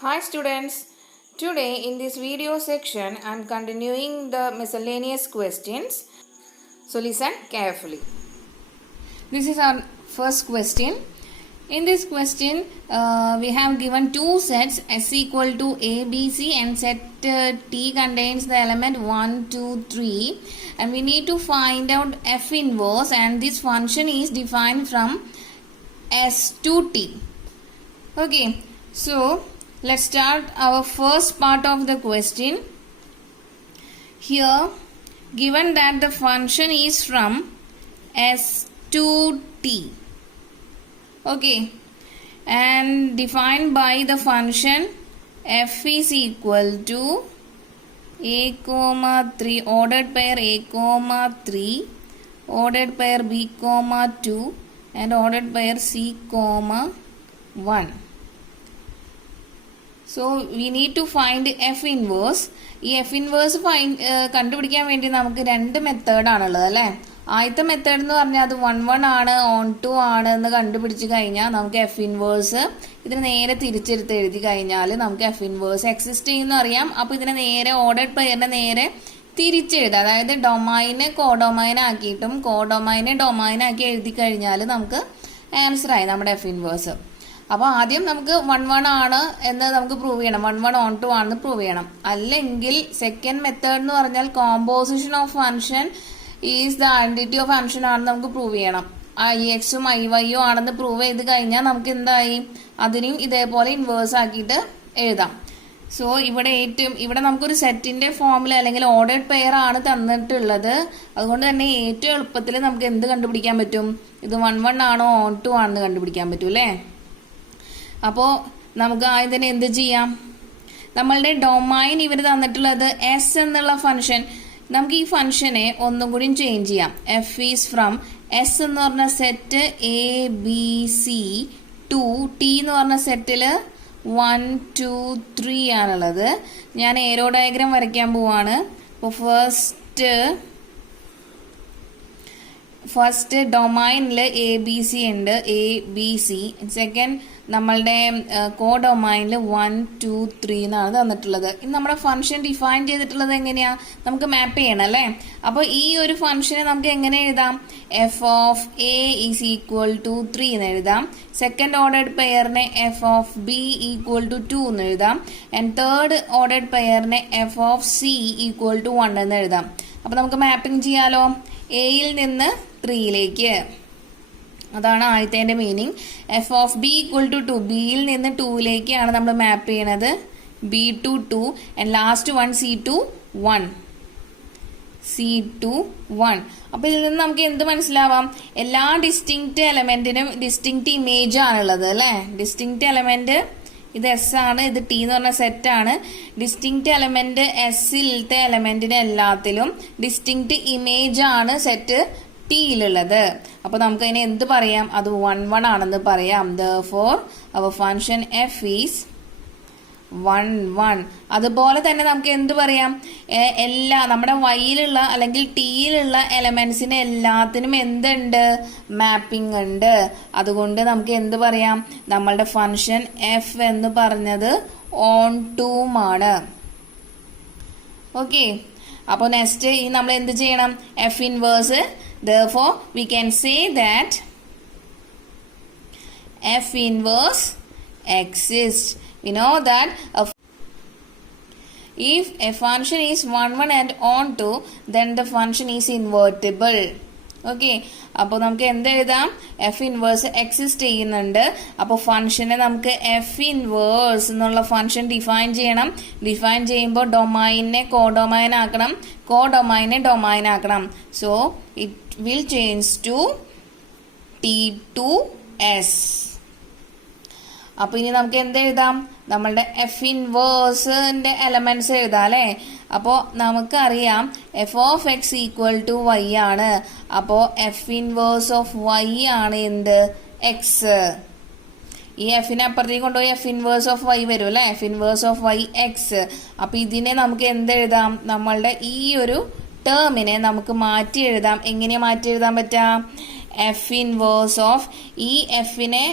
Hi students, today in this video section I am continuing the miscellaneous questions. So listen carefully. This is our first question. In this question we have given two sets S equal to A, B, C and set T contains the element 1, 2, 3 and we need to find out F inverse and this function is defined from S to T. Okay, so let's start our first part of the question. Here, given that the function is from S to T. Okay, and defined by the function f is equal to a comma 3 ordered pair a comma 3, ordered pair b comma 2 and ordered pair c comma 1. So we need to find f inverse. ഈ F inverse കണ്ടുപിടിക്കാൻ വേണ്ടി നമുക്ക് രണ്ട് മെത്തേഡാണുള്ളത് അല്ലേ. ആദ്യത്തെ method എന്ന് പറഞ്ഞാൽ അത് 1 ആണ് ഓൺ 2 ആണ് എന്ന് കണ്ടുപിടിച്ച് കഴിഞ്ഞാൽ നമുക്ക് എഫ് ഇൻവേഴ്സ് ഇതിന് നേരെ തിരിച്ചെടുത്ത് എഴുതി കഴിഞ്ഞാൽ നമുക്ക് എഫ് ഇൻവേഴ്സ് എക്സിസ്റ്റ് ചെയ്യുന്ന അറിയാം. അപ്പോൾ ഇതിനെ നേരെ ഓർഡർഡ് പെയറിനെ നേരെ തിരിച്ചെഴുതാം. അതായത് ഡൊമൈനെ കോഡൊമൈൻ ആക്കിയിട്ടും കോഡൊമൈനെ ഡൊമൈൻ ആക്കി എഴുതി കഴിഞ്ഞാൽ നമുക്ക് ആൻസർ ആയി നമ്മുടെ എഫ് ഇൻവേഴ്സ്. അപ്പോൾ ആദ്യം നമുക്ക് 1 ആണ് എന്ന് നമുക്ക് പ്രൂവ് ചെയ്യണം. 1 ഓൺ 2 ആണെന്ന് പ്രൂവ് ചെയ്യണം. അല്ലെങ്കിൽ സെക്കൻഡ് മെത്തേഡ് എന്ന് പറഞ്ഞാൽ composition of function is the identity of function ആണെന്ന് നമുക്ക് പ്രൂവ് ചെയ്യണം. ഐ എക്സും ഐ വൈയും ആണെന്ന് പ്രൂവ് ചെയ്ത് കഴിഞ്ഞാൽ നമുക്ക് എന്തായി അതിനെയും ഇതേപോലെ ഇൻവേഴ്സ് ആക്കിയിട്ട് എഴുതാം. സോ ഇവിടെ നമുക്കൊരു സെറ്റിന്റെ ഫോമിൽ അല്ലെങ്കിൽ ഓർഡേഡ് പെയർ ആണ് തന്നിട്ടുള്ളത്. അതുകൊണ്ട് തന്നെ ഏറ്റവും എളുപ്പത്തിൽ നമുക്ക് എന്ത് കണ്ടുപിടിക്കാൻ പറ്റും, ഇത് 1 ആണോ ഓൺ 2 ആണെന്ന് കണ്ടുപിടിക്കാൻ പറ്റും അല്ലേ. അപ്പോൾ നമുക്ക് ആദ്യം തന്നെ എന്ത് ചെയ്യാം, നമ്മളുടെ ഡൊമൈൻ ഇവർ തന്നിട്ടുള്ളത് എസ് എന്നുള്ള ഫംഗ്ഷൻ. നമുക്ക് ഈ ഫംഗ്ഷനെ ഒന്നും കൂടി ചേഞ്ച് ചെയ്യാം. എഫ് ഈസ് ഫ്രം എസ് എന്ന് പറഞ്ഞ set A B C to T എന്ന് പറഞ്ഞ സെറ്റിൽ 1, 2, 3 ആണുള്ളത്. ഞാൻ ഏരോ ഡയഗ്രാം വരയ്ക്കാൻ പോവാണ്. അപ്പോൾ ഫസ്റ്റ് ഡൊമൈനിൽ എ ബി സി ഉണ്ട്, എ ബി സി. സെക്കൻഡ് നമ്മളുടെ കോഡൊമൈനിൽ 1, 2, 3 എന്നാണ് തന്നിട്ടുള്ളത്. ഇനി നമ്മുടെ ഫംഗ്ഷൻ ഡിഫൈൻ ചെയ്തിട്ടുള്ളത് എങ്ങനെയാ, നമുക്ക് മാപ്പ് ചെയ്യണം അല്ലേ. അപ്പോൾ ഈ ഒരു ഫംഗ്ഷനെ നമുക്ക് എങ്ങനെ എഴുതാം, F of a is equal to 3 എന്ന് എഴുതാം. സെക്കൻഡ് ഓർഡേഡ് പെയറിനെ f of B equal to 2 എന്ന് എഴുതാം. ആൻഡ് തേർഡ് ഓർഡേഡ് പെയറിനെ f of C equal to 1 എന്ന് എഴുതാം. അപ്പോൾ നമുക്ക് മാപ്പിംഗ് ചെയ്യാലോ, എയിൽ നിന്ന് 3യിലേക്ക്. അതാണ് ആദ്യത്തെ meaning. F of B equal to 2, ബിയിൽ നിന്ന് 2യിലേക്കാണ് നമ്മൾ മാപ്പ് ചെയ്യണത്. B to 2 and last 1 C to 1, C to 1. അപ്പൊ ഇതിൽ നിന്ന് നമുക്ക് എന്ത് മനസ്സിലാവാം, എല്ലാ ഡിസ്റ്റിങ്ക്റ്റ് എലമെന്റിനും ഡിസ്റ്റിങ്ക്റ്റ് ഇമേജ് ആണുള്ളത് അല്ലെ. ഡിസ്റ്റിങ്ക്റ്റ് എലമെന്റ് ഇത് എസ് ആണ്, ഇത് ടി എന്ന് പറഞ്ഞ സെറ്റ് ആണ്. ഡിസ്റ്റിങ്ക്റ്റ് എലമെന്റ് എസിലത്തെ എലമെന്റിന് എല്ലാത്തിലും ഡിസ്റ്റിങ്ക്റ്റ് ഇമേജ് ആണ് സെറ്റ് ടിയിലുള്ളത്. അപ്പൊ നമുക്ക് അതിനെ എന്ത് പറയാം, അത് 1 ആണെന്ന് പറയാം. Therefore our function f is 1. അതുപോലെ തന്നെ നമുക്ക് എന്ത് പറയാം, എല്ലാ നമ്മുടെ വൈയിലുള്ള അല്ലെങ്കിൽ ടിയിലുള്ള എലമെന്റ്സിന് എല്ലാത്തിനും എന്തുണ്ട്, മാപ്പിംഗ് ഉണ്ട്. അതുകൊണ്ട് നമുക്ക് എന്ത് പറയാം, നമ്മളുടെ ഫംഗ്ഷൻ എഫ് എന്ന് പറഞ്ഞത് ഓൺ 2 ആണ്. ഓക്കെ, അപ്പോൾ നെക്സ്റ്റ് ഈ നമ്മൾ എന്ത് ചെയ്യണം, F inverse. Therefore we can say that f inverse exists. We know that if a function is 1 and on 2 then the function is invertible. Okay, അപ്പോൾ നമുക്ക് എന്ത് എഴുതാം, എഫ് ഇൻവേഴ്സ് എക്സിസ്റ്റ് ചെയ്യുന്നുണ്ട്. അപ്പോൾ ഫംഗ്ഷനെ നമുക്ക് എഫ് ഇൻവേഴ്സ് എന്നുള്ള ഫംഗ്ഷൻ ഡിഫൈൻ ചെയ്യണം. ഡിഫൈൻ ചെയ്യുമ്പോൾ ഡൊമൈനെ കോഡൊമൈൻ ആക്കണം, കോഡൊമൈനെ ഡൊമൈൻ ആക്കണം. So it will change to T to S. അപ്പൊ ഇനി നമുക്ക് എന്ത് എഴുതാം, നമ്മളുടെ എഫ് ഇൻവേഴ്സിന്റെ എലമെന്റ്സ് എഴുതാം അല്ലെ. അപ്പോ നമുക്കറിയാം F of X equal to Y ആണ്. അപ്പോ എഫ് ഇൻവേഴ്സ് ഓഫ് വൈ ആണ് എന്ത്, എക്സ്. ഈ എഫിനെ അപ്പുറത്തേക്ക് കൊണ്ടുപോയി എഫ് ഇൻവേഴ്സ് ഓഫ് വൈ വരും അല്ലെ, F inverse of Y X. അപ്പൊ ഇതിനെ നമുക്ക് എന്ത് എഴുതാം, നമ്മളുടെ ഈ ഒരു ടേമിനെ നമുക്ക് മാറ്റി എഴുതാം. എങ്ങനെയാ മാറ്റി എഴുതാൻ പറ്റാം, എഫ് ഇൻവേഴ്സ് ഓഫ് ഈ എഫിനെ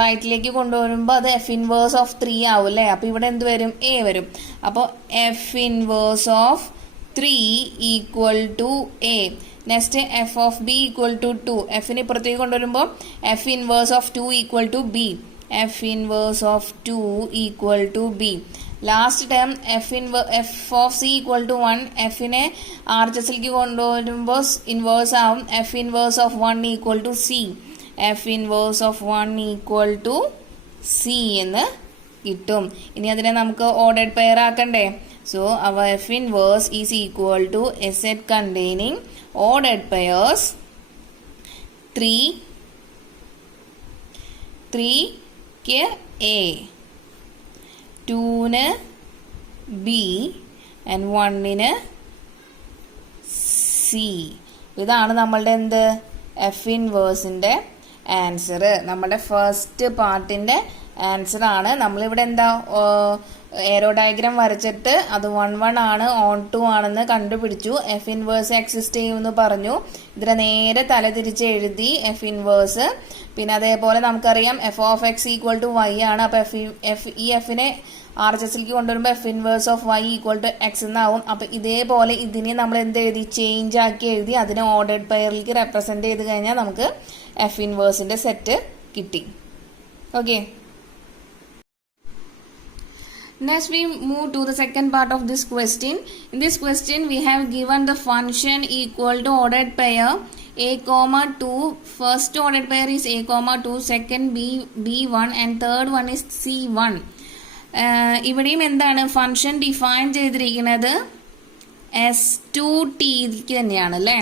റൈറ്റിലേക്ക് കൊണ്ടുവരുമ്പോൾ അത് എഫ് ഇൻവേഴ്സ് ഓഫ് 3 ആവും അല്ലേ. അപ്പോൾ ഇവിടെ എന്ത് വരും? എ വരും. അപ്പോൾ F inverse of 3 equal to A. Next F of B equal to 2. എഫിന് ഇപ്പുറത്തേക്ക് കൊണ്ടുവരുമ്പോൾ F inverse of 2 equal to B. F inverse of 2 equal to B. Last term F of C equal to 1. എഫിനെ R H എസിലേക്ക് കൊണ്ടുവരുമ്പോൾ inverse ആവും. F inverse of 1 equal to C. F inverse of 1 equal to C എന്ന് കിട്ടും. ഇനി അതിനെ നമുക്ക് ordered pair ആക്കണ്ടേ. So our f inverse is equal to a set containing ordered pairs 3 a, 2 b and 1 c. ഇതാണ് നമ്മളുടെ എന്ത് എഫ് ഇൻവേഴ്സിൻ്റെ ആൻസർ. നമ്മുടെ ഫസ്റ്റ് പാർട്ടിൻ്റെ ആൻസർ ആണ്. നമ്മളിവിടെ എന്താ ഏറോ ഡയഗ്രാം വരച്ചിട്ട് അത് 1 1 ആണ്, ഓൺ 2 ആണെന്ന് കണ്ടുപിടിച്ചു. എഫ് ഇൻവേഴ്സ് എക്സിസ്റ്റ് ചെയ്യുമെന്ന് പറഞ്ഞു. ഇതിനെ നേരെ തല തിരിച്ച് എഴുതി എഫ് ഇൻവേഴ്സ്. പിന്നെ അതേപോലെ നമുക്കറിയാം F of X equal to Y ആണ്. അപ്പോൾ ഈ എഫിനെ ആർ എച്ച് എസിലേക്ക് കൊണ്ടുവരുമ്പോൾ F inverse of Y equal to X എന്നാവും. അപ്പോൾ ഇതേപോലെ ഇതിനെ നമ്മൾ എന്ത് എഴുതി? ചേഞ്ച് ആക്കി എഴുതി അതിനെ ഓർഡേഡ് പെയറിലേക്ക് റെപ്രസെൻറ്റ് ചെയ്ത് കഴിഞ്ഞാൽ നമുക്ക് എഫ് ഇൻവേഴ്സിൻ്റെ സെറ്റ് കിട്ടി. Okay. Next we move to the second part of this question. In this question we have given the function equal to ordered pair a comma 2. First ordered pair is a comma 2, second b1 and third one is c1. ഇവിടെയും എന്താണ് function define ചെയ്തിരിക്കുന്നത് S2T തന്നെയാണ് അല്ലേ.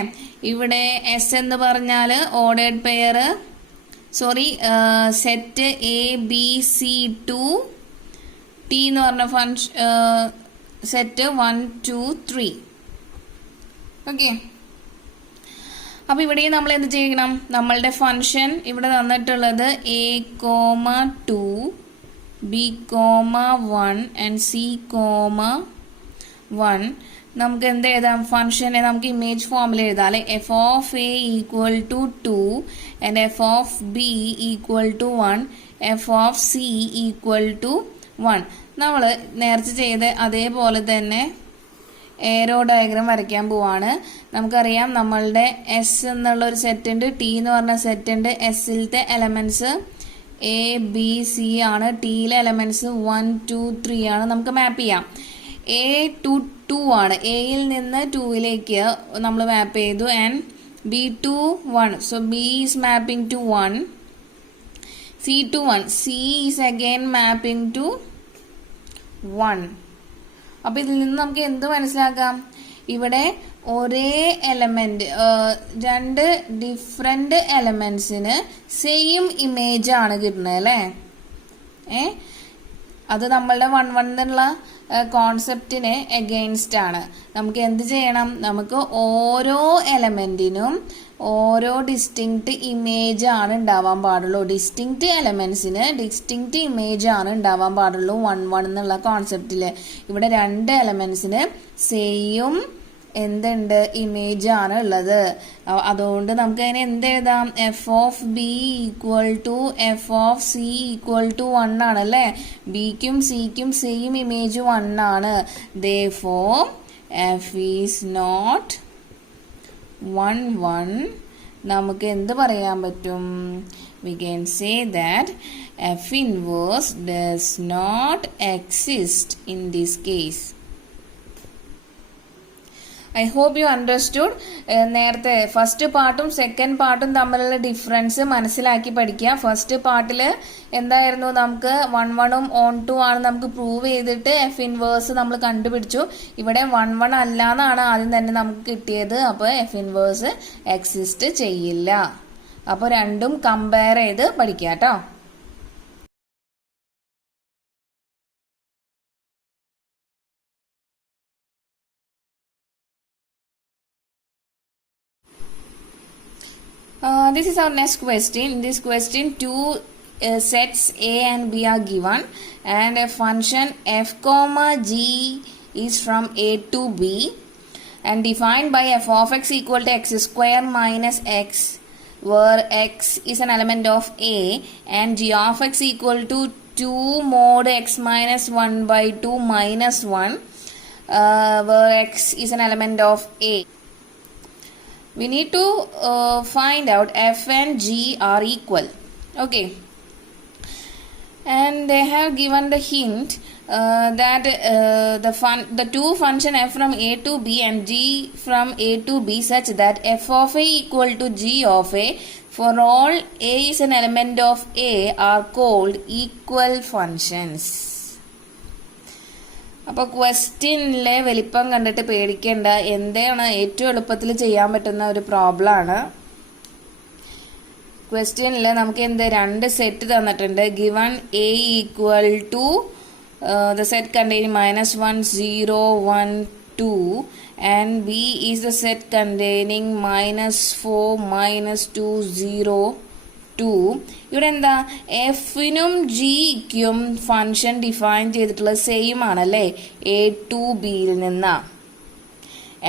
ഇവിടെ S എന്ന് പറഞ്ഞാൽ ordered pair set ABC2, T എന്ന് പറഞ്ഞ സെറ്റ് 1 2 3. ഓക്കെ. അപ്പോൾ ഇവിടെ നമ്മൾ എന്ത് ചെയ്യണം? നമ്മളുടെ ഫംഗ്ഷൻ ഇവിടെ തന്നിട്ടുള്ളത് a, 2 b, 1 and c, 1. നമുക്ക് എന്ത് എഴുതാം? ഫംഗ്ഷനെ നമുക്ക് ഇമേജ് ഫോമിൽ എഴുതാം അല്ലെ. F of A equal to 2 and F of B equal to 1, F of C equal to 1. നമ്മൾ നേരത്തെ ചെയ്ത് അതേപോലെ തന്നെ ഏരോ ഡയഗ്രാം വരയ്ക്കാൻ പോവാണ്. നമുക്കറിയാം നമ്മളുടെ എസ് എന്നുള്ള ഒരു സെറ്റ് ഉണ്ട്, ടി എന്ന് പറഞ്ഞ സെറ്റ് ഉണ്ട്. എസിലത്തെ എലമെന്റ്സ് എ ബി സി ആണ്, ടിയിലെ എലമെന്റ്സ് 1 2 3 ആണ്. നമുക്ക് മാപ്പ് ചെയ്യാം. എ ടു 2 ആണ്, എയിൽ നിന്ന് 2ലേക്ക് നമ്മൾ മാപ്പ് ചെയ്തു. And B to 1, so B is mapping to 1. C to 1, C is again mapping to 1. അപ്പോൾ ഇതിൽ നിന്ന് നമുക്ക് എന്ത് മനസ്സിലാക്കാം? ഇവിടെ ഒരേ എലമെന്റ്, രണ്ട് ഡിഫറെന്റ് എലമെന്റ്സിന് സെയിം ഇമേജ് ആണ് കിട്ടുന്നത് അല്ലേ. അത് നമ്മളുടെ 1 1 എന്നുള്ള കോൺസെപ്റ്റിന് എഗെയിൻസ്റ്റ് ആണ്. നമുക്ക് എന്ത് ചെയ്യണം? നമുക്ക് ഓരോ എലമെന്റിനും ഓരോ ഡിസ്റ്റിങ്ക്റ്റ് ഇമേജ് ആണ് ഉണ്ടാവാൻ പാടുള്ളൂ. ഡിസ്റ്റിങ്ക്റ്റ് എലമെന്റ്സിന് ഡിസ്റ്റിങ്ക്റ്റ് ഇമേജ് ആണ് ഉണ്ടാവാൻ പാടുള്ളൂ 1 1 എന്നുള്ള കോൺസെപ്റ്റിൽ. ഇവിടെ രണ്ട് എലമെന്റ്സിന് സെയിം എന്തുണ്ട്? ഇമേജ് ആണ് ഉള്ളത്. അതുകൊണ്ട് നമുക്ക് അതിനെ എന്ത് എഴുതാം? F of B equal to F of C equal to 1 ആണല്ലേ. ബിക്കും സിക്കും സെയിം ഇമേജ് 1 ആണ്. Therefore F is not 1 1. നമുക്ക് എന്ത് പറയാൻ പറ്റും? We can say that F inverse does not exist in this case. I hope you understood. നേരത്തെ first പാർട്ടും സെക്കൻഡ് പാർട്ടും തമ്മിലുള്ള ഡിഫറൻസ് മനസ്സിലാക്കി പഠിക്കുക. ഫസ്റ്റ് പാർട്ടിൽ എന്തായിരുന്നു? നമുക്ക് 1 1ഉം ഓൺ 2 ആണ് നമുക്ക് പ്രൂവ് ചെയ്തിട്ട് എഫ് ഇൻവേഴ്സ് നമ്മൾ കണ്ടുപിടിച്ചു. ഇവിടെ 1 1 അല്ലാന്നാണ് ആദ്യം തന്നെ നമുക്ക് കിട്ടിയത്. അപ്പോൾ എഫ് ഇൻവേഴ്സ് എക്സിസ്റ്റ് ചെയ്യില്ല. അപ്പോൾ രണ്ടും കമ്പയർ ചെയ്ത് പഠിക്കുക കേട്ടോ. This is our next question. In this question, two sets A and B are given, and a function f comma g is from A to B and defined by f of x equal to x square minus x where x is an element of A and g of x equal to 2 mod x minus 1 by 2 minus 1, where x is an element of A. We need to find out f and g are equal. Okay. And they have given the hint that the two function f from a to b and g from a to b such that f of a equal to g of a for all a is an element of a are called equal functions. അപ്പോൾ ക്വസ്റ്റ്യനിലെ വലിപ്പം കണ്ടിട്ട് പേടിക്കേണ്ട, എന്താണ് ഏറ്റവും എളുപ്പത്തിൽ ചെയ്യാൻ പറ്റുന്ന ഒരു പ്രോബ്ലമാണ്. ക്വസ്റ്റ്യനിൽ നമുക്ക് എന്ത് രണ്ട് സെറ്റ് തന്നിട്ടുണ്ട്. Given A equal to the set containing -1 0 1 2 and b is the set containing -4 -2 0 2. ഇവിടെ എന്താ എഫിനും ജിക്കും ഫംഗ്ഷൻ ഡിഫൈൻ ചെയ്തിട്ടുള്ളത് സെയിം ആണല്ലേ, എ ടു ബിയിൽ നിന്നാ.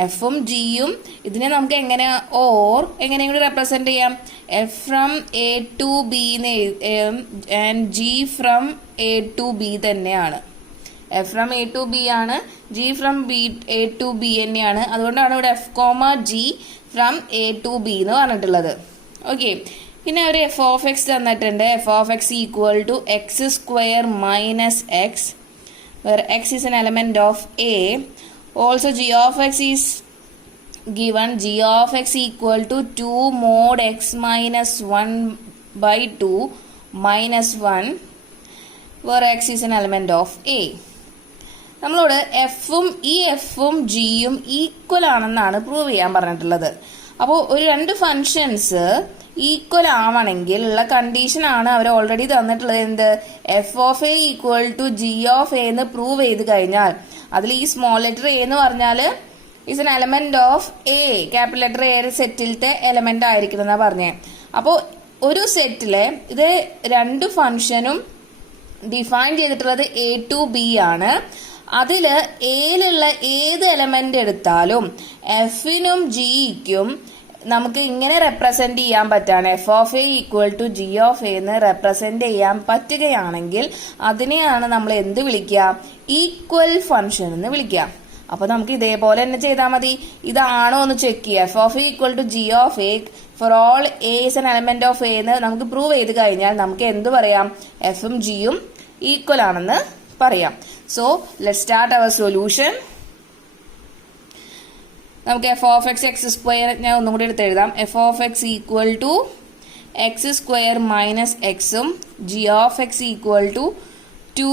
എഫും ജിയും ഇതിനെ നമുക്ക് എങ്ങനെ എങ്ങനെയും കൂടി റെപ്രസെന്റ് ചെയ്യാം. F from a to b and g from a to b തന്നെയാണ്. F from a to b ആണ്, g from a to b തന്നെയാണ്. അതുകൊണ്ടാണ് ഇവിടെ f comma g from a to b എന്ന് പറഞ്ഞിട്ടുള്ളത്. ഓക്കെ, പിന്നെ ഒരു എഫ് ഓഫ് എക്സ് തന്നിട്ടുണ്ട്. F of X equal to x square minus x, where x is an element of A. Also g of x is given. G of x equal to 2 mod x minus 1 by 2 minus 1, where x is an element of A. നമ്മളോട് എഫും ജിയും equal ആണെന്നാണ് prove ചെയ്യാൻ പറഞ്ഞിട്ടുള്ളത്. അപ്പോൾ ഒരു രണ്ട് functions equal ആവണമെങ്കിൽ ഉള്ള കണ്ടീഷൻ ആണ് അവർ ഓൾറെഡി തന്നിട്ടുള്ളത്. എന്ത്? F of A equal to G of A എന്ന് പ്രൂവ് ചെയ്ത് കഴിഞ്ഞാൽ അതിൽ ഈ സ്മോൾ ലെറ്റർ എ എന്ന് പറഞ്ഞാൽ is an element of A, capital letter A സെറ്റിലത്തെ എലമെന്റ് ആയിരിക്കണം എന്നാ പറഞ്ഞേ. അപ്പോൾ ഒരു സെറ്റിലെ ഇത് രണ്ട് ഫംഗ്ഷനും ഡിഫൈൻ ചെയ്തിട്ടുള്ളത് എ ടു ബി ആണ്. അതില് എയിലുള്ള ഏത് എലമെന്റ് എടുത്താലും എഫിനും ജിക്കും നമുക്ക് ഇങ്ങനെ റെപ്രസെന്റ് ചെയ്യാൻ പറ്റാണ്. F of A equal to G of A എന്ന് റെപ്രസെന്റ് ചെയ്യാൻ പറ്റുകയാണെങ്കിൽ അതിനെയാണ് നമ്മൾ എന്ത് വിളിക്കുക? ഈക്വൽ ഫംഗ്ഷൻ എന്ന് വിളിക്കുക. അപ്പൊ നമുക്ക് ഇതേപോലെ തന്നെ ചെയ്താൽ മതി. ഇതാണോ എന്ന് ചെക്ക് ചെയ്യുക. F of A equal to G of A for all A is an element of A എന്ന് നമുക്ക് പ്രൂവ് ചെയ്ത് കഴിഞ്ഞാൽ നമുക്ക് എന്ത് പറയാം? എഫും ജിയും ഈക്വൽ ആണെന്ന് പറയാം. So let start our solution. നമുക്ക് f of x x square ഞാൻ ഒന്നും കൂടി എടുത്ത് എഴുതാം. F of X equal to x square minus എക്സും g of X equal to 2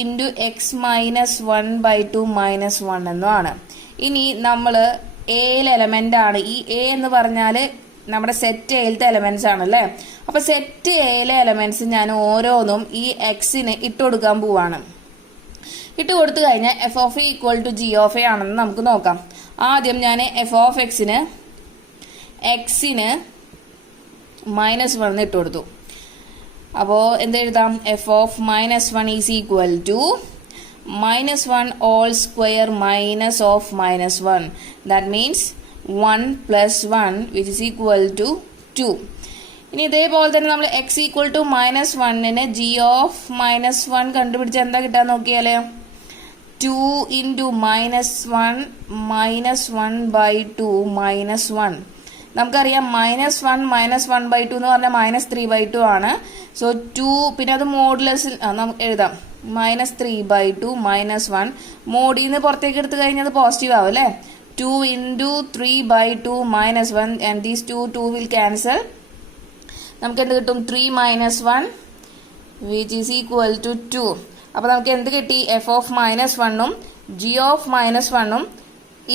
into x minus 1 by 2 മൈനസ് 1 എന്നുമാണ്. ഇനി നമ്മൾ എയിലെ എലമെന്റ് ആണ്. ഈ എ എന്ന് പറഞ്ഞാൽ നമ്മുടെ സെറ്റ് എയിലത്തെ എലമെന്റ്സ് ആണല്ലേ. അപ്പൊ സെറ്റ് എയിലെ എലമെന്റ്സ് ഞാൻ ഓരോന്നും ഈ എക്സിന് ഇട്ട് കൊടുക്കാൻ പോവാണ്. ഇട്ട് കൊടുത്തു കഴിഞ്ഞാൽ F of A equal to G of A ആണെന്ന് നമുക്ക് നോക്കാം. ആദ്യം ഞാൻ എഫ് ഓഫ് എക്സിന് -1 ഇട്ട് കൊടുത്തു. അപ്പോൾ എന്തെഴുതാം? F of -1 is equal to -1 all square minus of -1. That means 1 + 1 which is equal to 2. ഇനി ഇതേപോലെ തന്നെ നമ്മൾ എക്സ് ഈക്വൽ ടു -1ന് ജി ഓഫ് -1 കണ്ടുപിടിച്ച് എന്താ കിട്ടാൻ നോക്കിയാലേ 2 ഇൻറ്റു -1 -1 by 2 -1. നമുക്കറിയാം -1 -1 by 2 എന്ന് പറഞ്ഞാൽ -3 by 2 ആണ്. സോ 2 പിന്നെ അത് മോഡുലസിൽ നമുക്ക് എഴുതാം. -3 by 2 -1 മോഡിൽ നിന്ന് പുറത്തേക്ക് എടുത്തു കഴിഞ്ഞാൽ അത് പോസിറ്റീവ് ആവും അല്ലേ. 2 into 3 by 2 -1 and these 2 will cancel. നമുക്ക് എന്ത് കിട്ടും? 3 -1 വിച്ച് ഈസ് ഈക്വൽ ടു 2. അപ്പൊ നമുക്ക് എന്ത് കിട്ടി? എഫ് ഓഫ് -1ഉം ജി ഓഫ് -1ഉം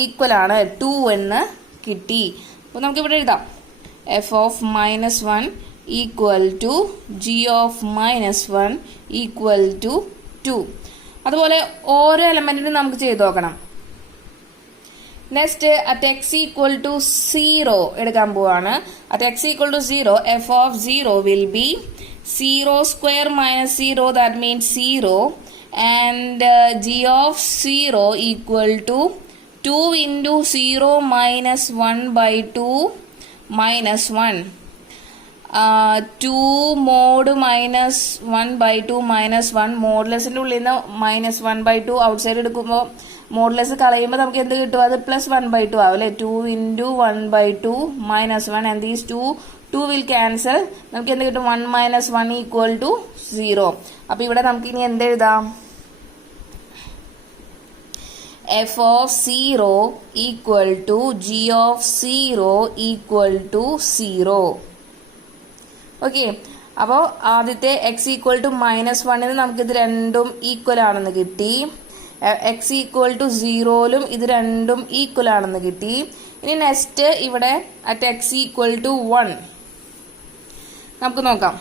ഈക്വൽ ആണ് 2 എന്ന് കിട്ടി. അപ്പൊ നമുക്ക് ഇവിടെ എഴുതാം F of -1 equal to G of -1 equal to 2. അതുപോലെ ഓരോ എലമെന്റിനും നമുക്ക് ചെയ്ത് നോക്കണം. Next at x equal to 0 എടുക്കാൻ പോവാണ്. At x equal to 0 f of 0 will be 0 square minus 0, that means 0, and g of 0 equal to 2 into 0 minus 1 by 2 minus 1. 2 mod minus 1 by 2 minus 1 മോഡുലസിൻ്റെ ഉള്ളിൽ നിന്ന് മൈനസ് 1 by 2 ഔട്ട്സൈഡ് എടുക്കുമ്പോൾ modulus കളയുമ്പോൾ നമുക്ക് എന്ത് കിട്ടും? അത് plus 1 by 2 ആവും അല്ലേ? 2 into 1 by 2 minus 1 and these 2 will cancel. നമുക്ക് എന്ത് കിട്ടും? 1 minus 1 equal to 0. അപ്പോൾ ഇവിടെ നമുക്ക് ഇനി എന്ത് എഴുതാം? f of 0 equal to g of 0 equal to 0. Okay, അപ്പോൾ ആദ്യത്തെ x ഈക്വൽ ടു -1 നമുക്കിത് രണ്ടും ഈക്വൽ ആണെന്ന് കിട്ടി. x ഈക്വൽ ടു 0ലും ഇത് രണ്ടും ഈക്വൽ ആണെന്ന് കിട്ടി. ഇനി നെക്സ്റ്റ് ഇവിടെ അറ്റ് x ഈക്വൽ ടു 1 നമുക്ക് നോക്കാം.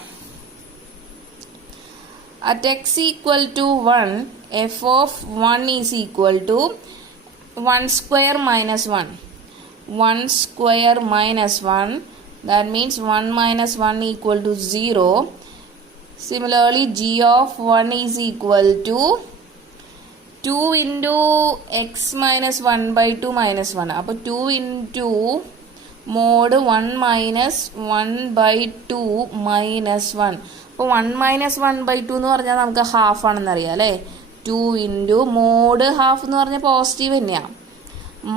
At x equal to 1 f of 1 is equal to 1 square minus 1. 1 square minus 1, that means 1 minus 1 equal to 0. Similarly, g of 1 is equal to 2 into x minus 1 by 2 minus 1. അപ്പോൾ 2 into mod 1 minus 1 by 2 minus 1. അപ്പോൾ 1 minus 1 by 2 എന്ന് പറഞ്ഞാൽ നമുക്ക് half ആണെന്ന് അറിയാം അല്ലേ? 2 into mod half എന്ന് പറഞ്ഞാൽ പോസിറ്റീവ് തന്നെയാണ്.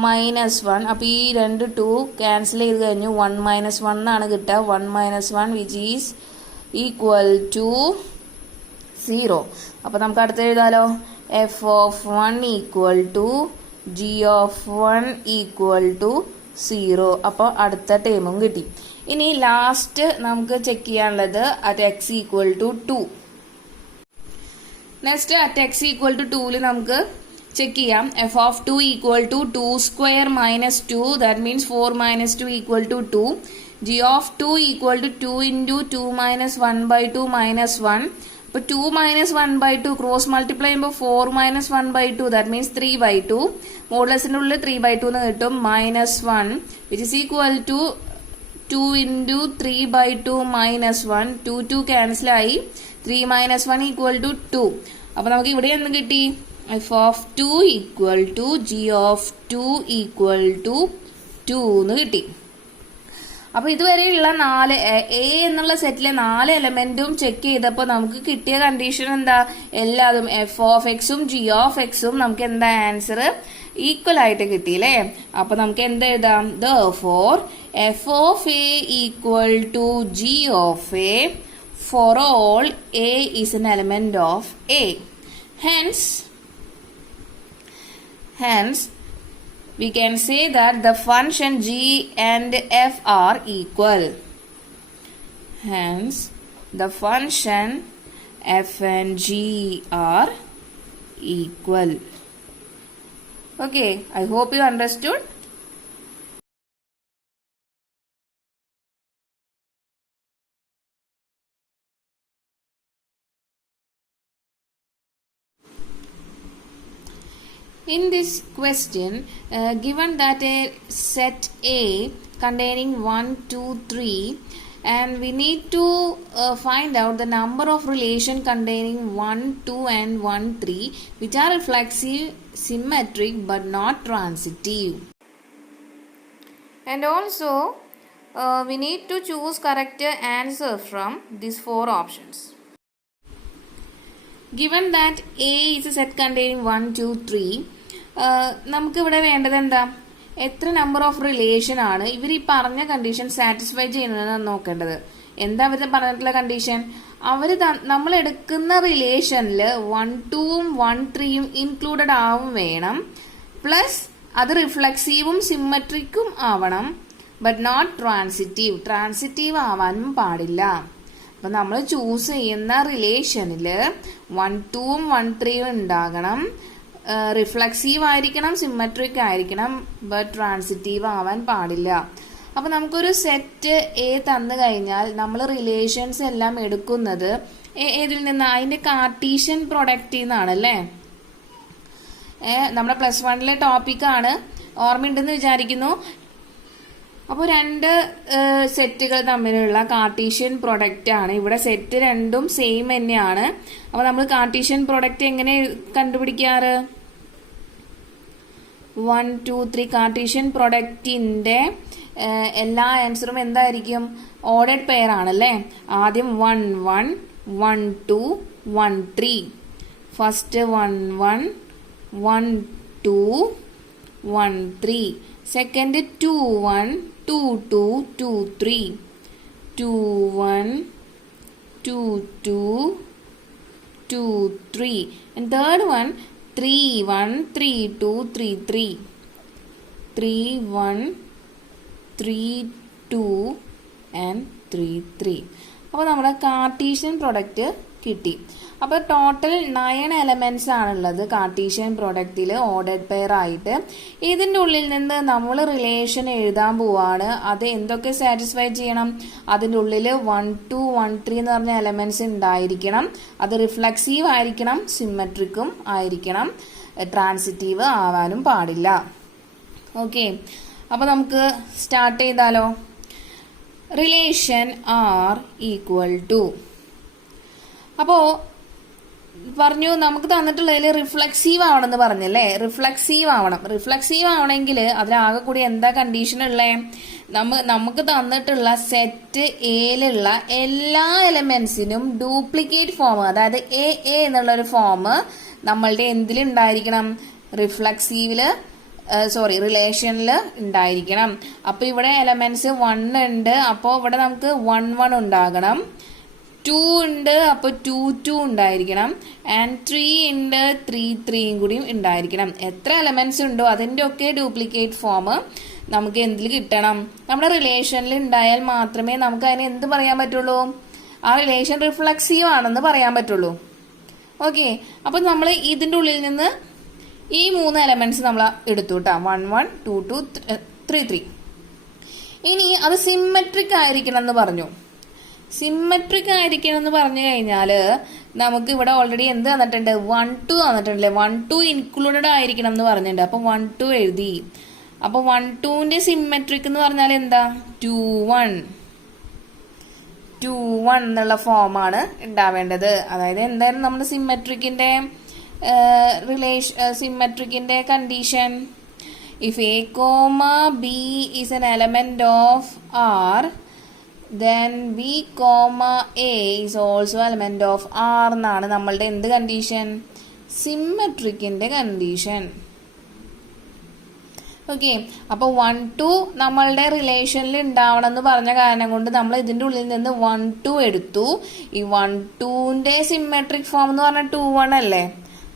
-1. അപ്പോൾ ഈ രണ്ട് 2 ക്യാൻസൽ ചെയ്ത് കഴിഞ്ഞു 1 minus 1 ആണ് കിട്ടുക. 1 minus 1 which is equal to 0. അപ്പോൾ നമുക്ക് അടുത്ത് എഴുതാലോ. f of 1 equal to g of 1 equal to 0. അപ്പോൾ അടുത്ത ടേമും കിട്ടി. ഇനി ലാസ്റ്റ് നമുക്ക് ചെക്ക് ചെയ്യാനുള്ളത് at x equal to 2. Next at x equal to 2 നമുക്ക് ചെക്ക് ചെയ്യാം. f of 2 equal to 2 square minus 2, that means 4 minus 2 equal to 2. g of 2 equal to 2 into 2 minus 1 by 2 minus 1. അപ്പോൾ 2 minus 1 by 2 cross multiply ചെയ്യുമ്പോൾ 4 minus 1 by 2, that means 3 by 2. മോഡുലസിൻ്റെ ഉള്ളിൽ 3 by 2 എന്ന് കിട്ടും. -1 which is equal to 2 into 3 by 2 minus 1. 2 cancel ആയി. 3 minus 1 equal to 2. അപ്പോൾ നമുക്ക് ഇവിടെ എന്ത് കിട്ടി? f of 2 equal to g of 2 equal to 2 എന്ന് കിട്ടി. അപ്പോൾ ഇതുവരെയുള്ള 4 എ എന്നുള്ള സെറ്റിലെ 4 എലമെന്റും ചെക്ക് ചെയ്തപ്പോൾ നമുക്ക് കിട്ടിയ കണ്ടീഷൻ എന്താ? എല്ലാതും f of xും g of xും നമുക്ക് എന്താ ആൻസർ? ഈക്വൽ ആയിട്ട് കിട്ടിയില്ലേ? അപ്പോൾ നമുക്ക് എന്ത് എഴുതാം? therefore f of a equal to g of a for all a is an element of a. Hence, we can say that the function g and f are equal. Hence, the function f and g are equal. Okay, I hope you understood. In this question, given that a set A containing 1, 2, 3 and we need to find out the number of relation containing 1, 2 and 1, 3 which are reflexive, symmetric but not transitive. And also we need to choose correct answer from these 4 options. Given that A is a set containing 1, 2, 3, നമുക്ക് ഇവിടെ വേണ്ടത് എന്താ? എത്ര number of relation ആണ് ഇവർ ഈ പറഞ്ഞ condition satisfy ചെയ്യുന്നതെന്ന് നോക്കേണ്ടത്. എന്താ അവർ പറഞ്ഞിട്ടുള്ള കണ്ടീഷൻ? അവർ നമ്മൾ എടുക്കുന്ന റിലേഷനിൽ 1, 2ഉം 1, 3യും ഇൻക്ലൂഡഡ് ആവും വേണം. പ്ലസ് അത് റിഫ്ലക്സീവും സിമ്മട്രിക്കും ആവണം. But not transitive. ട്രാൻസിറ്റീവ് ആവാനും പാടില്ല. അപ്പം നമ്മൾ ചൂസ് ചെയ്യുന്ന റിലേഷനിൽ 1, 2ഉം 1, 3യും ഉണ്ടാകണം. റിഫ്ലക്സീവ് ആയിരിക്കണം, സിമ്മട്രിക് ആയിരിക്കണം, ബട്ട് ട്രാൻസിറ്റീവ് ആവാൻ പാടില്ല. അപ്പം നമുക്കൊരു സെറ്റ് എ തന്നു കഴിഞ്ഞാൽ നമ്മൾ റിലേഷൻസ് എല്ലാം എടുക്കുന്നത് ഏതിൽ നിന്ന്? അതിൻ്റെ കാർട്ടീഷ്യൻ പ്രൊഡക്റ്റിൽ നിന്നാണ് അല്ലേ? നമ്മുടെ +1 ടോപ്പിക്കാണ്, ഓർമ്മയുണ്ടെന്ന് വിചാരിക്കുന്നു. അപ്പോൾ 2 സെറ്റുകൾ തമ്മിലുള്ള കാർട്ടീഷ്യൻ പ്രൊഡക്റ്റ് ആണ്. ഇവിടെ സെറ്റ് രണ്ടും സെയിം തന്നെയാണ്. അപ്പോൾ നമ്മൾ കാർട്ടീഷ്യൻ പ്രൊഡക്റ്റ് എങ്ങനെ കണ്ടുപിടിക്കാറ്? 1, 2, 3 കാർട്ടീഷ്യൻ പ്രൊഡക്റ്റിൻ്റെ എല്ലാ ആൻസറും എന്തായിരിക്കും? ഓർഡേഡ് പെയർ ആണല്ലേ. ആദ്യം 1 1 1 2 1 3. First 1 1 1 2 1 3. Second 2 1 2 2 2 3. 2 1 2 2 2 3. And third one 3 1 3 2 3 3. 3 1 3 2 and 3 3. അപ്പോൾ നമ്മുടെ കാർട്ടീഷ്യൻ പ്രൊഡക്റ്റ് കിട്ടി. അപ്പോൾ ടോട്ടൽ 9 എലമെന്റ്സ് ആണുള്ളത് കാർട്ടീഷ്യൻ പ്രൊഡക്റ്റിൽ ഓർഡേഡ് പെയർ ആയിട്ട്. ഇതിൻ്റെ ഉള്ളിൽ നിന്ന് നമ്മൾ റിലേഷൻ എഴുതാൻ പോവാണ്. അത് എന്തൊക്കെ സാറ്റിസ്ഫൈ ചെയ്യണം? അതിൻ്റെ ഉള്ളിൽ 1 2 1 3 എന്ന് പറഞ്ഞ എലമെന്റ്സ് ഉണ്ടായിരിക്കണം. അത് റിഫ്ലക്സീവ് ആയിരിക്കണം, സിമ്മട്രിക്കും ആയിരിക്കണം, ട്രാൻസിറ്റീവ് ആവാനും പാടില്ല. ഓക്കെ, അപ്പോൾ നമുക്ക് സ്റ്റാർട്ട് ചെയ്താലോ. റിലേഷൻ ആർ ഈക്വൽ ടു, അപ്പോൾ പറഞ്ഞു നമുക്ക് തന്നിട്ടുള്ളതിൽ റിഫ്ലക്സീവ് ആവണമെന്ന് പറഞ്ഞല്ലേ. റിഫ്ലക്സീവ് ആവണമെങ്കിൽ അതിലാകെ കൂടി എന്താ കണ്ടീഷൻ ഉള്ളത്? നമുക്ക് തന്നിട്ടുള്ള സെറ്റ് എയിലുള്ള എല്ലാ എലമെന്റ്സിനും ഡ്യൂപ്ലിക്കേറ്റ് ഫോം, അതായത് എ എന്നുള്ള ഒരു ഫോം നമ്മളുടെ എന്തിലുണ്ടായിരിക്കണം? റിലേഷനിൽ ഉണ്ടായിരിക്കണം. അപ്പൊ ഇവിടെ എലമെന്റ്സ് 1 ഉണ്ട്, അപ്പോൾ ഇവിടെ നമുക്ക് 1 1 ഉണ്ടാകണം. 2 ഉണ്ട്, അപ്പൊ 2 2 ഉണ്ടായിരിക്കണം. ആൻഡ് 3 ഉണ്ട്, 3 3 കൂടി ഉണ്ടായിരിക്കണം. എത്ര എലമെന്റ്സ് ഉണ്ടോ അതിന്റെ ഒക്കെ ഡ്യൂപ്ലിക്കേറ്റ് ഫോം നമുക്ക് എന്തിൽ കിട്ടണം? നമ്മുടെ റിലേഷനിൽ ഉണ്ടായാൽ മാത്രമേ നമുക്ക് അതിനെ എന്ത് പറയാൻ പറ്റുള്ളൂ? ആ റിലേഷൻ റിഫ്ലക്സീവ് ആണെന്ന് പറയാൻ പറ്റുള്ളൂ. ഓക്കെ, അപ്പൊ നമ്മൾ ഇതിന്റെ ഉള്ളിൽ നിന്ന് ഈ 3 എലമെന്റ്സ് നമ്മൾ എടുത്തു കേട്ടോ. 1 1 2 2 3 3. ഇനി അത് സിമ്മട്രിക് ആയിരിക്കണം എന്ന് പറഞ്ഞു. സിമ്മട്രിക് ആയിരിക്കണം എന്ന് പറഞ്ഞു കഴിഞ്ഞാൽ നമുക്ക് ഇവിടെ ഓൾറെഡി എന്ത് തന്നിട്ടുണ്ട്? 1 2 തന്നിട്ടുണ്ടല്ലേ. 1 2 ഇൻക്ലൂഡഡ് ആയിരിക്കണം എന്ന് പറഞ്ഞിട്ടുണ്ട്. അപ്പൊ 1 2 എഴുതി. അപ്പൊ 1 2ന്റെ സിമ്മട്രിക് എന്ന് പറഞ്ഞാൽ എന്താ? 2 1 2 1 എന്നുള്ള ഫോമാണ് ഉണ്ടാവേണ്ടത്. അതായത് എന്തായാലും നമ്മുടെ സിമ്മട്രിക്കിന്റെ സിമ്മട്രിക്കിന്റെ condition, if a comma b is an element of R, then b comma a is also element of r എന്നാണ് നമ്മളുടെ എന്ത് കണ്ടീഷൻ? സിമ്മട്രിക്കിന്റെ കണ്ടീഷൻ. ഓക്കെ, അപ്പൊ 1 2 നമ്മളുടെ റിലേഷനിൽ ഉണ്ടാവണം എന്ന് പറഞ്ഞ കാരണം കൊണ്ട് നമ്മൾ ഇതിന്റെ ഉള്ളിൽ നിന്ന് 1 2 എടുത്തു. ഈ 1 2ന്റെ സിമ്മട്രിക് ഫോം എന്ന് പറഞ്ഞാൽ 2 1 അല്ലേ.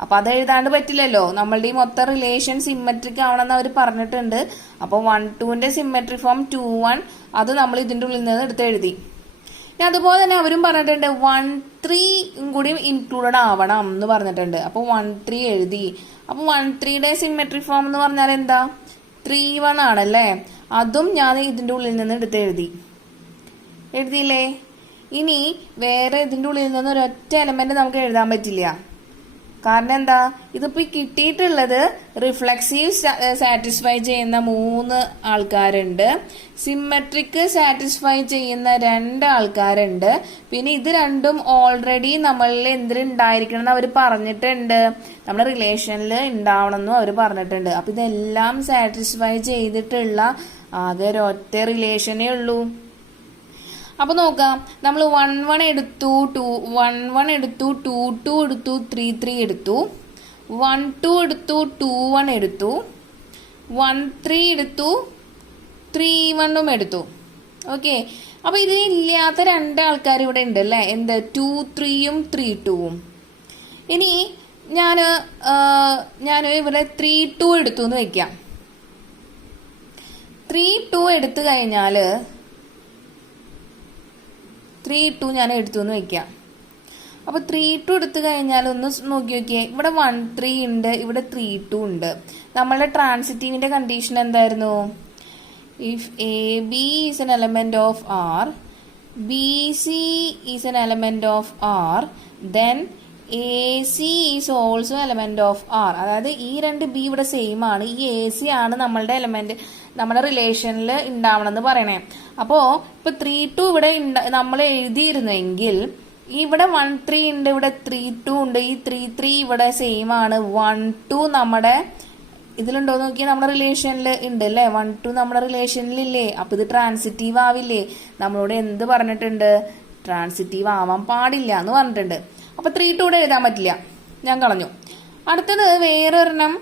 അപ്പൊ അത് എഴുതാണ്ട് പറ്റില്ലല്ലോ. നമ്മളുടെ ഈ മൊത്തം റിലേഷൻ സിമ്മട്രിക് ആവണമെന്ന് അവർ പറഞ്ഞിട്ടുണ്ട്. അപ്പൊ 1 2ന്റെ സിമ്മട്രിക് ഫോം 2 1, അത് നമ്മൾ ഇതിന്റെ ഉള്ളിൽ നിന്ന് എടുത്ത് എഴുതി. അതുപോലെ തന്നെ അവരും പറഞ്ഞിട്ടുണ്ട് 1 3 കൂടി ഇൻക്ലൂഡഡ് ആവണം എന്ന് പറഞ്ഞിട്ടുണ്ട്. അപ്പൊ 1 3 എഴുതി. അപ്പൊ 1 3യുടെ സിമ്മട്രിക് ഫോം എന്ന് പറഞ്ഞാൽ എന്താ? 3 1 ആണല്ലേ. അതും ഞാൻ ഇതിന്റെ ഉള്ളിൽ നിന്ന് എടുത്ത് എഴുതിയില്ലേ. ഇനി വേറെ ഇതിന്റെ ഉള്ളിൽ നിന്ന് ഒരൊറ്റ എലമെന്റ് നമുക്ക് എഴുതാൻ പറ്റില്ല. കാരണം എന്താ? ഇതിപ്പോ കിട്ടിയിട്ടുള്ളത് റിഫ്ലക്സീവ് സാറ്റിസ്ഫൈ ചെയ്യുന്ന 3 ആൾക്കാരുണ്ട്, സിമ്മട്രിക് സാറ്റിസ്ഫൈ ചെയ്യുന്ന 2 ആൾക്കാരുണ്ട്. പിന്നെ ഇത് രണ്ടും ഓൾറെഡി നമ്മളിൽ എന്തിനുണ്ടായിരിക്കണം എന്ന് അവർ പറഞ്ഞിട്ടുണ്ട്. നമ്മുടെ റിലേഷനിൽ ഉണ്ടാവണം എന്നും അവർ പറഞ്ഞിട്ടുണ്ട്. അപ്പൊ ഇതെല്ലാം സാറ്റിസ്ഫൈ ചെയ്തിട്ടുള്ള ആകെ ഒരൊറ്റ റിലേഷനേ ഉള്ളൂ. അപ്പൊ നോക്കാം, നമ്മൾ 1 1 എടുത്തു, 1 1 എടുത്തു, 2 2 എടുത്തു, 3 3 എടുത്തു, 1 2 എടുത്തു, 2 1 എടുത്തു, 1 3 എടുത്തു, 3 1 എടുത്തു. ഓക്കെ, അപ്പൊ ഇത് ഇല്ലാത്ത 2 ആൾക്കാർ ഇവിടെ ഉണ്ട് അല്ലേ. എന്ത്? 2 3 3 2. ഇനി ഞാൻ ഇവിടെ 3 2 എടുത്തു എന്ന് വെക്കാം. 3 2 എടുത്തു കഴിഞ്ഞാല് 3 2 ഞാൻ എടുത്തു എന്ന് വെക്കാം. അപ്പൊ 3 2 എടുത്തു കഴിഞ്ഞാൽ ഒന്ന് നോക്കി നോക്കിയേ. ഇവിടെ 1 3 ഉണ്ട്, ഇവിടെ 3 2 ഉണ്ട്. നമ്മളുടെ ട്രാൻസിറ്റീവിന്റെ കണ്ടീഷൻ എന്തായിരുന്നു? If A B is an element of R, B C is an element of R, then A C is also element of R. അതായത് ഈ 2 ബി ഇവിടെ സെയിം ആണ്, ഈ എ സി ആണ് നമ്മളുടെ എലമെന്റ്, നമ്മുടെ റിലേഷനിൽ ഉണ്ടാവണം എന്ന് പറയണേ. അപ്പോ ഇപ്പൊ 3 2 ഇവിടെ നമ്മൾ എഴുതിയിരുന്നെങ്കിൽ ഇവിടെ 1 3 ഉണ്ട്, ഇവിടെ 3 2 ഉണ്ട്, ഈ 3 3 ഇവിടെ സെയിം ആണ്. 1 2 നമ്മുടെ ഇതിലുണ്ടോ നോക്കിയാൽ നമ്മുടെ റിലേഷനിൽ ഉണ്ട് അല്ലേ, 1 to നമ്മുടെ റിലേഷനിലില്ലേ. അപ്പൊ ഇത് ട്രാൻസിറ്റീവ് ആവില്ലേ? നമ്മളോട് എന്ത് പറഞ്ഞിട്ടുണ്ട്? ട്രാൻസിറ്റീവ് ആവാൻ പാടില്ല എന്ന് പറഞ്ഞിട്ടുണ്ട്. അപ്പൊ 3 to ഇവിടെ എഴുതാൻ പറ്റില്ല, ഞാൻ കളഞ്ഞു. അടുത്തത് വേറൊരെണ്ണം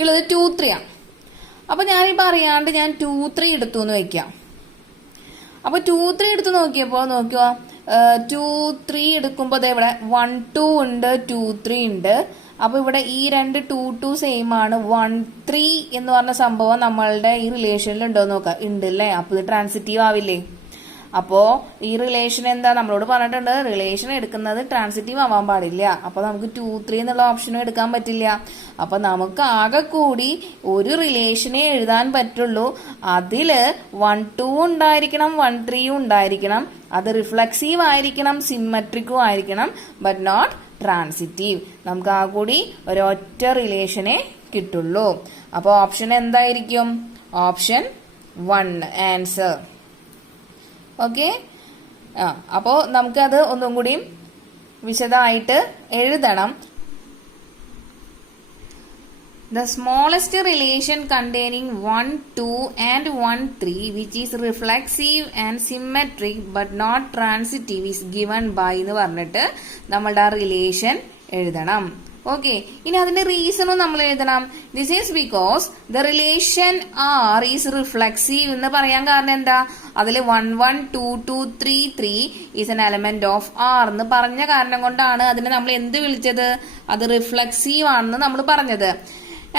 ഉള്ളത് 2 3 ആണ്. അപ്പൊ ഞാനിപ്പോ അറിയാണ്ട് ഞാൻ 2 3 എടുത്തു എന്ന് വെക്കാം. അപ്പൊ 2 3 എടുത്ത് നോക്കിയപ്പോ നോക്കുക, 2 3 എടുക്കുമ്പോ ഇവിടെ 1 2 ഉണ്ട്, 2 3 ഉണ്ട്. അപ്പൊ ഇവിടെ ഈ രണ്ട് 2 2 സെയിം ആണ്. 1 3 എന്ന് പറഞ്ഞ സംഭവം നമ്മളുടെ ഈ റിലേഷനിൽ ഉണ്ടോ നോക്കാം, ഉണ്ട് അല്ലേ. അപ്പൊ ഇത് ട്രാൻസിറ്റീവ് ആവില്ലേ? അപ്പോ ഈ റിലേഷൻ എന്താ നമ്മളോട് പറഞ്ഞിട്ടുണ്ട്, റിലേഷൻ എടുക്കുന്നത് ട്രാൻസിറ്റീവ് ആവാൻ പാടില്ല. അപ്പൊ നമുക്ക് 2 3 എന്നുള്ള ഓപ്ഷനും എടുക്കാൻ പറ്റില്ല. അപ്പൊ നമുക്ക് ആകെ കൂടി ഒരു റിലേഷനെ എഴുതാൻ പറ്റുള്ളൂ. അതില് 1 2 ഉണ്ടായിരിക്കണം, 1 3 ഉണ്ടായിരിക്കണം. അത് റിഫ്ലക്സീവ് ആയിരിക്കണം, സിമ്മട്രിക്കും ആയിരിക്കണം, ബട്ട് നോട്ട് ട്രാൻസിറ്റീവ്. നമുക്ക് ആ കൂടി ഒരൊറ്റ റിലേഷനെ കിട്ടുള്ളൂ. അപ്പൊ ഓപ്ഷൻ എന്തായിരിക്കും? Option 1 answer. ഓക്കെ. അപ്പോ നമുക്കത് ഒന്നും കൂടി വിശദമായിട്ട് എഴുതണം. The smallest relation containing 1 2 and 1 3 which is reflexive and symmetric but not transitive is given by എന്ന് പറഞ്ഞിട്ട് നമ്മളുടെ ആ റിലേഷൻ എഴുതണം. ഓക്കെ. ഇനി അതിന്റെ റീസണും നമ്മൾ എഴുതണം. This is because the relation R is reflexive എന്ന് പറയാൻ കാരണം എന്താ? അതിൽ 1 1 2 2 3 3 is an element of R എന്ന് പറഞ്ഞ കാരണം കൊണ്ടാണ് അതിനെ നമ്മൾ എന്ത് വിളിച്ചത്? അത് റിഫ്ലക്സീവ് ആണെന്ന് നമ്മൾ പറഞ്ഞത്.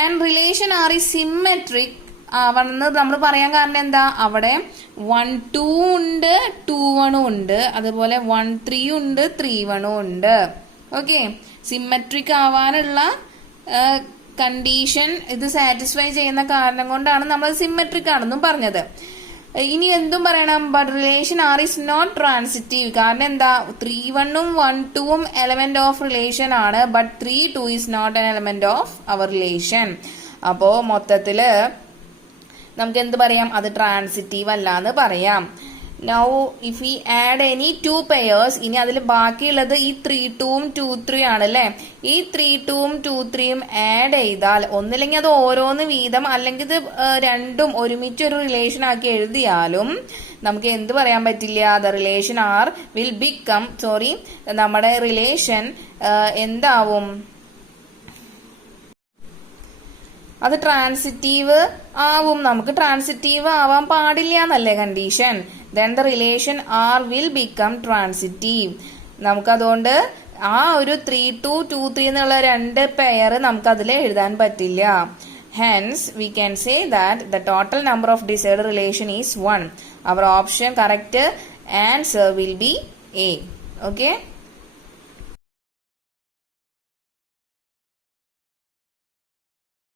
And relation R is symmetric ആവണമെന്ന് നമ്മൾ പറയാൻ കാരണം എന്താ? അവിടെ 1 2 ഉണ്ട്, 2 1 ഉണ്ട്, അതുപോലെ 1 3 ഉണ്ട്, 3 1 ഉണ്ട്. ഓക്കെ. സിമെട്രിക് ആവാനുള്ള കണ്ടീഷൻ ഇത് സാറ്റിസ്ഫൈ ചെയ്യുന്ന കാരണം കൊണ്ടാണ് നമ്മൾ സിമെട്രിക് ആണെന്നും പറഞ്ഞത്. ഇനി എന്തും പറയണം, but relation R is not transitive. കാരണം എന്താ? 3 1 ഉം 1 2 ഉം എലമെന്റ് ഓഫ് റിലേഷൻ ആണ്, but 3 2 is not an element of our relation. അപ്പോ മൊത്തത്തില് നമുക്ക് എന്ത് പറയാം? അത് ട്രാൻസിറ്റീവ് അല്ല എന്ന് പറയാം. Now if we add any 2 pairs, ഇനി അതിൽ ബാക്കിയുള്ളത് ഈ 3 2 ഉം 2 3 ആണല്ലേ. ഈ 3 2 ഉം 2 3 ഉം ആഡ് ചെയ്താൽ ഒന്നില്ലെങ്കിൽ അത് ഓരോന്ന് വീതം, അല്ലെങ്കിൽ ഇത് രണ്ടും ഒരുമിച്ച് ഒരു റിലേഷൻ ആക്കി എഴുതിയാലും നമുക്ക് എന്ത് പറയാൻ പറ്റില്ല? The relation R will become നമ്മുടെ റിലേഷൻ എന്താവും? അത് ട്രാൻസിറ്റീവ് ആവും. നമുക്ക് ട്രാൻസിറ്റീവ് ആവാൻ പാടില്ല എന്നല്ലേ condition. Then the relation R will become transitive. നമുക്കതുകൊണ്ട് ആ ഒരു 3 2 2 3 എന്നുള്ള രണ്ട് പെയർ നമുക്ക് അതിൽ എഴുതാൻ പറ്റില്ല. Hence we can say that the total number of desired relation is 1. Our option correct answer will be A. Okay.